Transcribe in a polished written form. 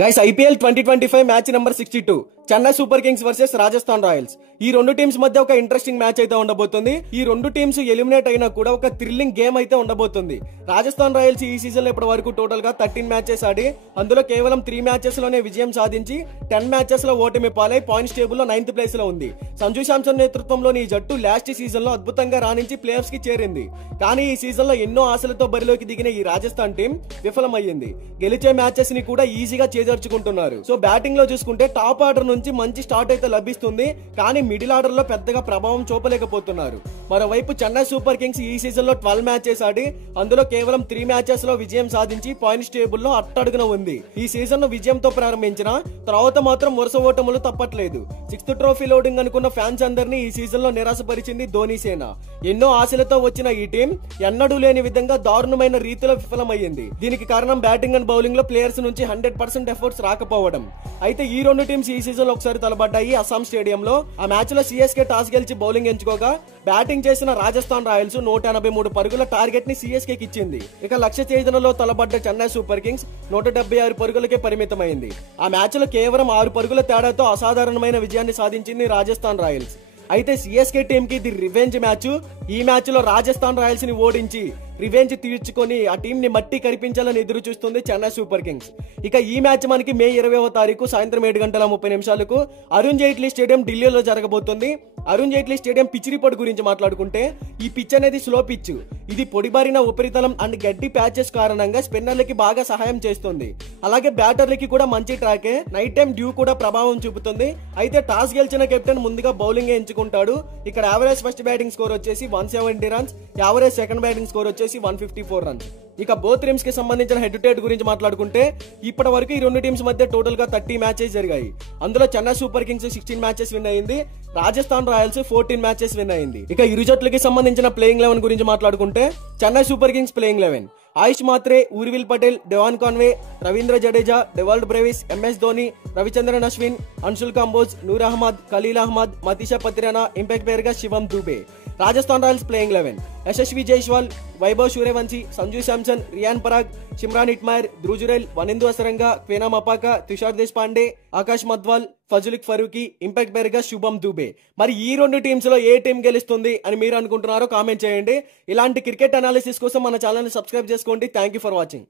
Guys IPL 2025 match number 62 Chennai super Kings versus Rajasthan Royals. ఈ రెండు teams మధ్య ఒక ఇంట్రెస్టింగ్ మ్యాచ్ అయితే ఉండబోతుంది. ఈ రెండు టీమ్స్ ఎలిమినేట్ అయినా కూడా ఒక థ్రిల్లింగ్ గేమ్ అయితే ఉండబోతుంది. రాజస్థాన్ రాయల్స్ ఈ సీజన్ లో ఇప్పటి వరకు టోటల్ గా 13 మ్యాచెస్ ఆడి అందులో కేవలం 3 మ్యాచెస్ లోనే విజయం సాధించి 10 మ్యాచెస్ లో ఓటమి పాలై పాయింట్స్ టేబుల్ లో 9th ప్లేస్ లో ఉంది. సంజు శాంసన్ నేతృత్వంలోని ఈ జట్టు లాస్ట్ సీజన్ లో అద్భుతంగా రాణించి ప్లే ఆఫ్స్ కి చేరింది. కానీ ఈ సీజన్ లో ఎన్నో ఆశలతో బరిలోకి దిగిన ఈ రాజస్థాన్ టీం విఫలమయ్యింది. గెలిచే మ్యాచెస్ ని కూడా ఈజీగా చేజర్చుకుంటున్నారు. సో బ్యాటింగ్ లో చూసుకుంటే టాప్ ఆర్డర్ నుంచి మంచి స్టార్ట్ అయితే లభిస్తుంది, కానీ మిడిల్ ఆర్డర్ లో పెద్దగా ప్రభావం చూపలేకపోతున్నారు. మరోవైపు చెన్నై సూపర్ కింగ్స్ ఈ సీజన్ లో 12 మ్యాచెస్ ఆడి అందులో కేవలం 3 మ్యాచెస్ లో విజయం సాధించి పాయింట్స్ టేబుల్ లో అట్టడుగున ఉంది. ఈ సీజన్ ను విజయంతో ప్రారంభించిన తర్వాత మాత్రం వరుస ఓటములు తప్పట్లేదు. 6th ట్రోఫీ లోడింగ్ అనుకున్న ఫ్యాన్స్ అందరినీ ఈ సీజన్ లో నిరాశపరిచింది ధోనీ సేన. ఎన్నో ఆశలతో వచ్చిన ఈ టీం ఎన్నడూ లేని విధంగా దారుణమైన రీతిలో విఫలమయ్యింది. దీనికి కారణం బ్యాటింగ్ అండ్ బౌలింగ్ లో ప్లేయర్స్ నుంచి 100% ఎఫర్ట్స్ రాకపోవడం. అయితే ఈ రెండు టీమ్స్ ఈ సీజన్ లో ఒకసారి తలబడ్డాయి అస్సాం స్టేడియంలో. ఆ మ్యాచ్ లో సిఎస్కే టాస్ గెలిచి బౌలింగ్ ఎంచుకోగా బ్యాటింగ్ చేసిన రాజస్థాన్ రాయల్స్ 183 పరుగుల టార్గెట్ ని సిఎస్కే ఇచ్చింది. ఇక లక్ష్య ఛేదనలో తలబడ్డ చెన్నై సూపర్ కింగ్స్ 176 పరుగులకే పరిమితమైంది. ఆ మ్యాచ్ లో కేవలం 6 పరుగుల తేడాతో అసాధారణమైన విజయాన్ని సాధించింది రాజస్థాన్ రాయల్స్. అయితే సిఎస్కే టీం కి ఇది రివెంజ్ మ్యాచ్. ఈ మ్యాచ్ లో రాజస్థాన్ రాయల్స్ ని ఓడించి రివెంజ్ తీర్చుకొని ఆ టీం ని మట్టి కనిపించాలని ఎదురు చూస్తుంది చెన్నై సూపర్ కింగ్స్. ఇక ఈ మ్యాచ్ మనకి మే 20వ తారీఖు సాయంత్రం 7:30 అరుణ్ జైట్లీ స్టేడియం ఢిల్లీలో జరగబోతుంది. Arun Jaitley stadium pitch report గురించి మాట్లాడుకుంటే ఈ పిచ్ అనేది స్లో పిచ్. ఇది పొడిబారిన ఉపరితలం అండ్ గడ్డి ప్యాచెస్ కారణంగా స్పిన్నర్లకి బాగా సహాయం చేస్తుంది. అలాగే బ్యాటర్లకి కూడా మంచి ట్రాకే. నైట్ టైం డ్యూ కూడా ప్రభావం చూపుతుంది. అయితే టాస్ గెలిచిన కెప్టెన్ ముందుగా బౌలింగ్ ఎంచుకుంటాడు. ఇక్కడ యావరేజ్ ఫస్ట్ బ్యాటింగ్ స్కోర్ వచ్చేసి 170 runs, average second batting score వచ్చేసి 154 రన్స్. ఇక బోత్ టీమ్స్ కి సంబంధించిన హెడ్ టు హెడ్ గురించి మాట్లాడుకుంటే ఇప్పటి వరకు ఈ రెండు టీమ్స్ మధ్య టోటల్ గా 30 మ్యాచెస్ జరిగాయి. అందులో Chennai super Kings 16 matches win అయింది, రాజస్థాన్ రాయల్స్ 14 మ్యాచెస్ విన్ అయింది. ఇక ఇరు జట్లకి సంబంధించిన ప్లేయింగ్ 11 గురించి మాట్లాడుకుంటే Chennai super kings playing 11 Ayush Mhatre, Urvil Patel, Devon Conway, Ravindra Jadeja, Dewald Brevis, MS Dhoni, Ravichandran Ashwin, Anshul Kamboj, Noor Ahmad, Khaleel Ahmed, Matheesha Pathirana, impact player గా Shivam Dube. Rajasthan royals playing 11 Yashasvi Jaiswal, Vaibhav Suryavanshi, Sanju Samson, Riyan Parag, Shimron Hetmyer, Dhruv Jurel, Wanindu Hasaranga, Kwena Maphaka, Tushar Deshpande, Akash Madhwal, Fazalhaq Farooqi, impact player గా శుభం దూబే. మరి ఈ రెండు టీమ్స్ లో ఏ టీం గెలుస్తుంది అని మీరు అనుకుంటున్నారో కామెంట్ చేయండి. ఇలాంటి క్రికెట్ అనాలిసిస్ కోసం మన ఛానల్ ని సబ్స్క్రైబ్ చేసుకోండి. Thank you for watching.